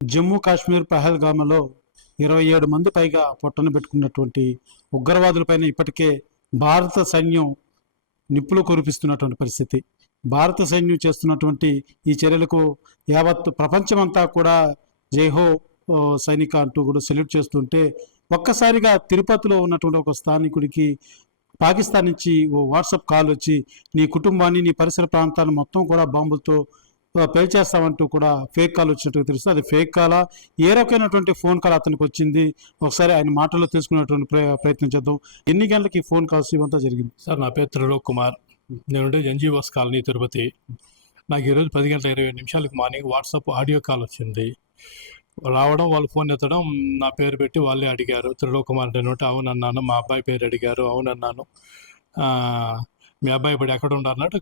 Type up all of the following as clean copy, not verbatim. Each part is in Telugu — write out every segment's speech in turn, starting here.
జమ్మూ కాశ్మీర్ పహల్గామలో 27 మంది పైగా పొట్టన పెట్టుకున్నటువంటి ఉగ్రవాదులపైన ఇప్పటికే భారత సైన్యం నిప్పులు కురిపిస్తున్నటువంటి పరిస్థితి. భారత సైన్యం చేస్తున్నటువంటి ఈ చర్యలకు యావత్ ప్రపంచమంతా కూడా జైహో సైనిక అంటూ కూడా సెల్యూట్ చేస్తుంటే, ఒక్కసారిగా తిరుపతిలో ఉన్నటువంటి ఒక స్థానికుడికి పాకిస్తాన్ నుంచి ఓ వాట్సాప్ కాల్ వచ్చి నీ కుటుంబాన్ని, నీ పరిసర ప్రాంతాలను మొత్తం కూడా బాంబులతో పేల్చేస్తామంటూ కూడా ఫేక్ కాల్ వచ్చినట్టు తెలుస్తుంది. అది ఫేక్ కాలా, ఏ రకమైనటువంటి ఫోన్ కాల్ అతనికి వచ్చింది, ఒకసారి ఆయన మాటల్లో తెలుసుకునేటువంటి ప్రయత్నం చేద్దాం. ఎన్ని గంటలకి ఫోన్ కాల్స్ ఇవంతా జరిగింది? సార్, నా పేరు త్రిలోక్ కుమార్. నేను ఎన్జిఓస్ కాలనీ తిరుపతి. నాకు ఈరోజు 10:20 మార్నింగ్ వాట్సాప్ ఆడియో కాల్ వచ్చింది. రావడం, వాళ్ళు ఫోన్ ఎత్తడం, నా పేరు పెట్టి వాళ్ళే అడిగారు. త్రిలోక్ కుమార్ అంటే అవునన్నాను. మా అబ్బాయి పేరు అడిగారు, అవునన్నాను. మీ అబ్బాయి ఇప్పుడు ఎక్కడ ఉన్నారు అన్నట్టు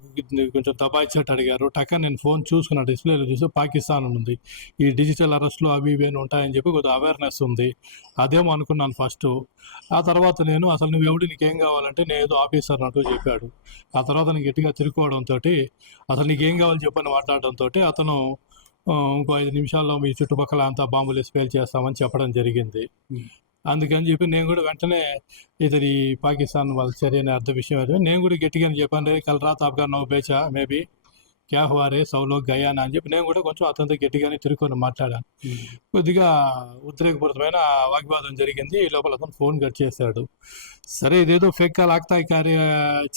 కొంచెం దబాయిచ్చినట్టు అడిగారు. టక్క నేను ఫోన్ చూసుకున్న డిస్ప్లేలో చూస్తే పాకిస్తాన్ ఉంది. ఈ డిజిటల్ అరెస్ట్లు అవి ఇవి ఉంటాయని చెప్పి కొద్దిగా అవేర్నెస్ ఉంది. అదేమో అనుకున్నాను ఫస్ట్. ఆ తర్వాత నేను అసలు నువ్వు ఎవడు, నీకేం కావాలంటే నేను ఏదో ఆఫీసర్ అంటూ చెప్పాడు. ఆ తర్వాత నేను గట్టిగా తిరుక్కోవడంతో అసలు నీకేం కావాలి చెప్పని మాట్లాడడంతో అతను ఇంకో 5 నిమిషాల్లో మీ చుట్టుపక్కల అంతా బాంబులు స్పేల్ చేస్తామని చెప్పడం జరిగింది. అందుకని చెప్పి నేను కూడా వెంటనే ఇది పాకిస్తాన్ వాళ్ళ చర్య అనే అర్థ విషయం అది. నేను కూడా గట్టిగా చెప్పాను, రే కల్ రాత్ ఆప్గా నో బేచా మేబీ క్యా హువా రే సౌలో గయానా అని చెప్పి నేను కూడా కొంచెం అతనితో గట్టిగానే తిరుక్కొని మాట్లాడాను. కొద్దిగా ఉద్రేకపూరితమైన వాగ్వాదం జరిగింది. ఈ లోపల అతను ఫోన్ కట్ చేశాడు. సరే, ఇదేదో ఫేక్ కాల్ ఆక్తాయి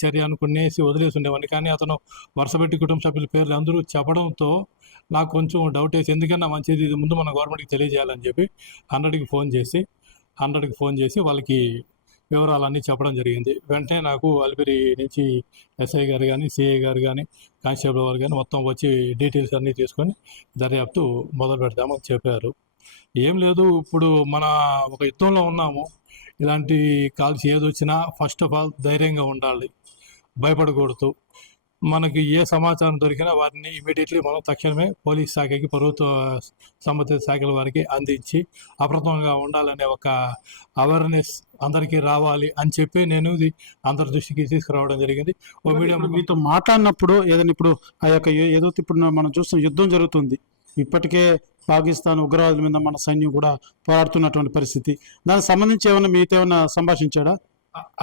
చర్య అనుకునేసి వదిలేసి ఉండేవాడిని. కానీ అతను వరుస పెట్టి కుటుంబ సభ్యుల పేర్లు అందరూ చెప్పడంతో నాకు కొంచెం డౌట్ వేసి, ఎందుకన్నా మంచిది ఇది ముందు మన గవర్నమెంట్కి తెలియజేయాలని చెప్పి 100కి ఫోన్ చేసి వాళ్ళకి వివరాలన్నీ చెప్పడం జరిగింది. వెంటనే నాకు అలిపిరి నుంచి ఎస్ఐ గారు కానీ, సిఐ గారు కానీ, కానిస్టేబుల్ వారు కానీ మొత్తం వచ్చి డీటెయిల్స్ అన్నీ తీసుకొని దర్యాప్తు మొదలు పెడతామని చెప్పారు. ఏం లేదు, ఇప్పుడు మన ఒక యుద్ధంలో ఉన్నాము. ఇలాంటి కాల్స్ ఏదొచ్చినా ఫస్ట్ ఆఫ్ ఆల్ ధైర్యంగా ఉండాలి, భయపడకూడదు. మనకి ఏ సమాచారం దొరికినా వారిని ఇమీడియట్లీ మనం తక్షణమే పోలీస్ శాఖకి, ప్రభుత్వ సంబంధిత శాఖల వారికి అందించి అప్రమత్తంగా ఉండాలనే ఒక అవేర్నెస్ అందరికీ రావాలి అని చెప్పి నేను ఇది అందరి దృష్టికి తీసుకురావడం జరిగింది. ఓ మీడియా మీతో మాట్లాడినప్పుడు ఏదైనా ఇప్పుడు ఆ యొక్క ఏదైతే ఇప్పుడు మనం చూస్తున్న యుద్ధం జరుగుతుంది, ఇప్పటికే పాకిస్తాన్ ఉగ్రవాదుల మీద మన సైన్యం కూడా పోరాడుతున్నటువంటి పరిస్థితి, దానికి సంబంధించి ఏమైనా మీతో ఏమైనా సంభాషించాడా?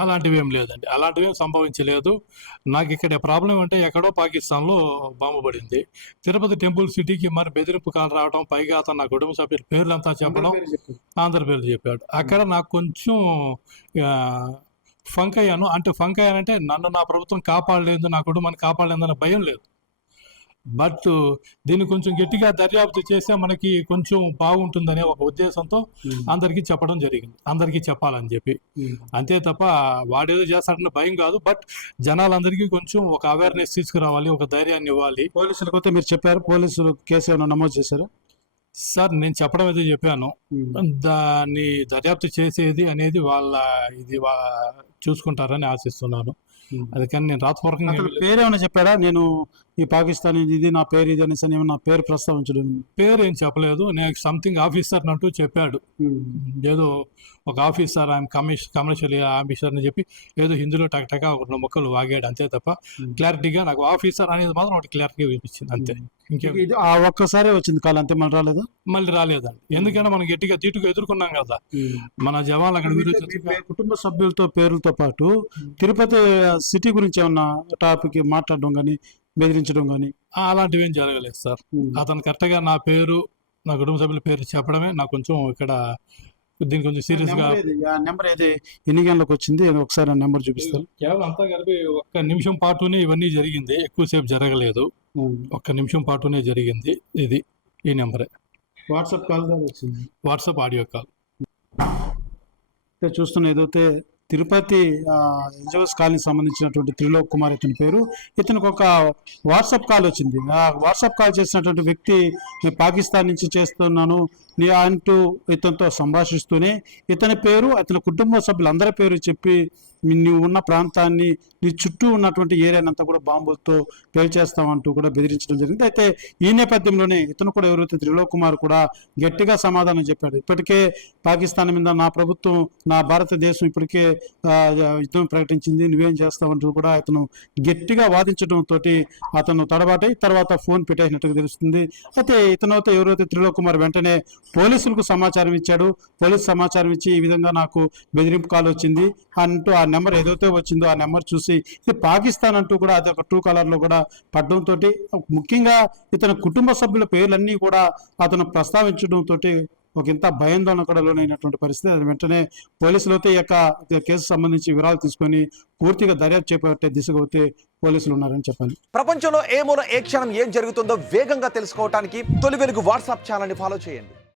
అలాంటివి ఏం లేదండి, అలాంటివి ఏం సంభవించలేదు. నాకు ఇక్కడ ప్రాబ్లం అంటే ఎక్కడో పాకిస్తాన్లో బాంబు పడింది. తిరుపతి టెంపుల్ సిటీకి మరి బెదిరింపు కాల్ రావడం, పైగా అతను నా కుటుంబ సభ్యుల పేర్లంతా చెప్పడం, ఆంధ్ర పేర్లు చెప్పాడు. అక్కడ నాకు కొంచెం ఫంక్ అయ్యాను. అంటే ఫంక్ అయ్యానంటే నన్ను నా ప్రభుత్వం కాపాడలేదు, నా కుటుంబాన్ని కాపాడలేదన్న భయం లేదు. బట్ దీన్ని కొంచెం గట్టిగా దర్యాప్తు చేస్తే మనకి కొంచెం బాగుంటుందనే ఒక ఉద్దేశంతో అందరికీ చెప్పడం జరిగింది, అందరికీ చెప్పాలని చెప్పి. అంతే తప్ప వాడేదో చేస్తాడన్న భయం కాదు. బట్ జనాలందరికీ కొంచెం ఒక అవేర్నెస్ తీసుకురావాలి, ఒక ధైర్యాన్ని ఇవ్వాలి. పోలీసులకు అయితే మీరు చెప్పారు, పోలీసులు కేసు ఏమైనా నమోదు చేశారు? సార్, నేను చెప్పడం అయితే చెప్పాను. దాన్ని దర్యాప్తు చేసేది అనేది చూసుకుంటారని ఆశిస్తున్నాను. అందుకని నేను రాతపూర్వకంగా పేరు ఏమైనా చెప్పారా? నేను ఈ పాకిస్తాన్ ఇది నా పేరు ఇది అనేసి ఏమన్నా పేరు ప్రస్తావించడం? పేరు ఏం చెప్పలేదు. నేను సంథింగ్ ఆఫీసర్ అంటూ చెప్పాడు. ఏదో ఒక ఆఫీసర్, ఆయన కమర్షియల్ ఆఫీసర్ అని చెప్పి ఏదో హిందీలో టక్ ఒక 2 ముక్కలు వాగాడు. అంతే తప్ప క్లారిటీగా నాకు ఆఫీసర్ అనేది మాత్రం ఒకటి క్లారిటీగా వినిపించింది అంతే. ఇంకేం ఆ ఒక్కసారి వచ్చింది కాల్ అంతే, మళ్ళీ రాలేదా? మళ్ళీ రాలేదండి. ఎందుకంటే మనం గట్టిగా తీటుగా ఎదుర్కొన్నాం కదా మన జవాన్లు. అక్కడ కుటుంబ సభ్యులతో పేర్లతో పాటు తిరుపతి సిటీ గురించి ఏమన్నా టాపిక్ మాట్లాడడం కానీ, బెదిరించడం కానీ అలాంటివి ఏం జరగలేదు సార్. అతను కరెక్ట్గా నా పేరు, నా కుటుంబ సభ్యుల పేరు చెప్పడమే నాకు కొంచెం ఇక్కడ దీనికి కొంచెం సీరియస్ గా. నెంబర్ ఏది, ఎన్ని గంటలకు వచ్చింది, ఒకసారి నెంబర్ చూపిస్తారు? కేవలం అంతా కలిపి 1 నిమిషం పాటునే ఇవన్నీ జరిగింది, ఎక్కువసేపు జరగలేదు. 1 నిమిషం పాటునే జరిగింది. ఇది ఈ నెంబరే. వాట్సాప్ కాల్ వచ్చింది, వాట్సాప్ ఆడియో కాల్. చూస్తున్న ఏదైతే తిరుపతి ఎన్జిఓస్ కాలనీకి సంబంధించినటువంటి త్రిలోక్ కుమార్ ఇతని పేరు, ఇతనికి ఒక వాట్సాప్ కాల్ వచ్చింది. ఆ వాట్సాప్ కాల్ చేసినటువంటి వ్యక్తి నేను పాకిస్తాన్ నుంచి చేస్తున్నాను అంటూ ఇతనితో సంభాషిస్తూనే ఇతని పేరు, అతని కుటుంబ సభ్యులందరి పేరు చెప్పి నువ్వు ఉన్న ప్రాంతాన్ని, నీ చుట్టూ ఉన్నటువంటి ఏరియానంతా కూడా బాంబులతో పేల్చేస్తామంటూ కూడా బెదిరించడం జరిగింది. అయితే ఈ నేపథ్యంలోనే ఇతను కూడా ఎవరైతే త్రిలోక్ కుమార్ కూడా గట్టిగా సమాధానం చెప్పాడు. ఇప్పటికే పాకిస్తాన్ మీద నా ప్రభుత్వం, నా భారతదేశం ఇప్పటికే యుద్ధం ప్రకటించింది, నువ్వేం చేస్తావంటూ కూడా అతను గట్టిగా వాదించడంతో అతను తడబాటై తర్వాత ఫోన్ పెట్టేసినట్టుగా తెలుస్తుంది. అయితే ఇతనైతే ఎవరైతే త్రిలోక్ కుమార్ వెంటనే పోలీసులకు సమాచారం ఇచ్చాడు. పోలీసు సమాచారం ఇచ్చి ఈ విధంగా నాకు బెదిరింపు కాల్ వచ్చింది అంటూ ఆ నెంబర్ ఏదైతే వచ్చిందో ఆ నెంబర్ చూసి ఇది పాకిస్తాన్ అంటూ కూడా అది ఒక ట్రూ కలర్ లో కూడా పడడంతో ముఖ్యంగా ఇతని కుటుంబ సభ్యుల పేర్లన్నీ కూడా అతను ప్రస్తావించడంతో ఒక ఇంత భయాందోళన కూడా లోనైనటువంటి పరిస్థితి. అది వెంటనే పోలీసులు అయితే ఈ యొక్క కేసు సంబంధించి వివరాలు తీసుకొని పూర్తిగా దర్యాప్తు చేపట్టే దిశగా అయితే పోలీసులు ఉన్నారని చెప్పాలి. ప్రపంచంలో ఏ మూల ఏ క్షణం ఏం జరుగుతుందో వేగంగా తెలుసుకోవడానికి తొలి వెలుగు వాట్సాప్ ఛానల్ని ఫాలో చేయండి.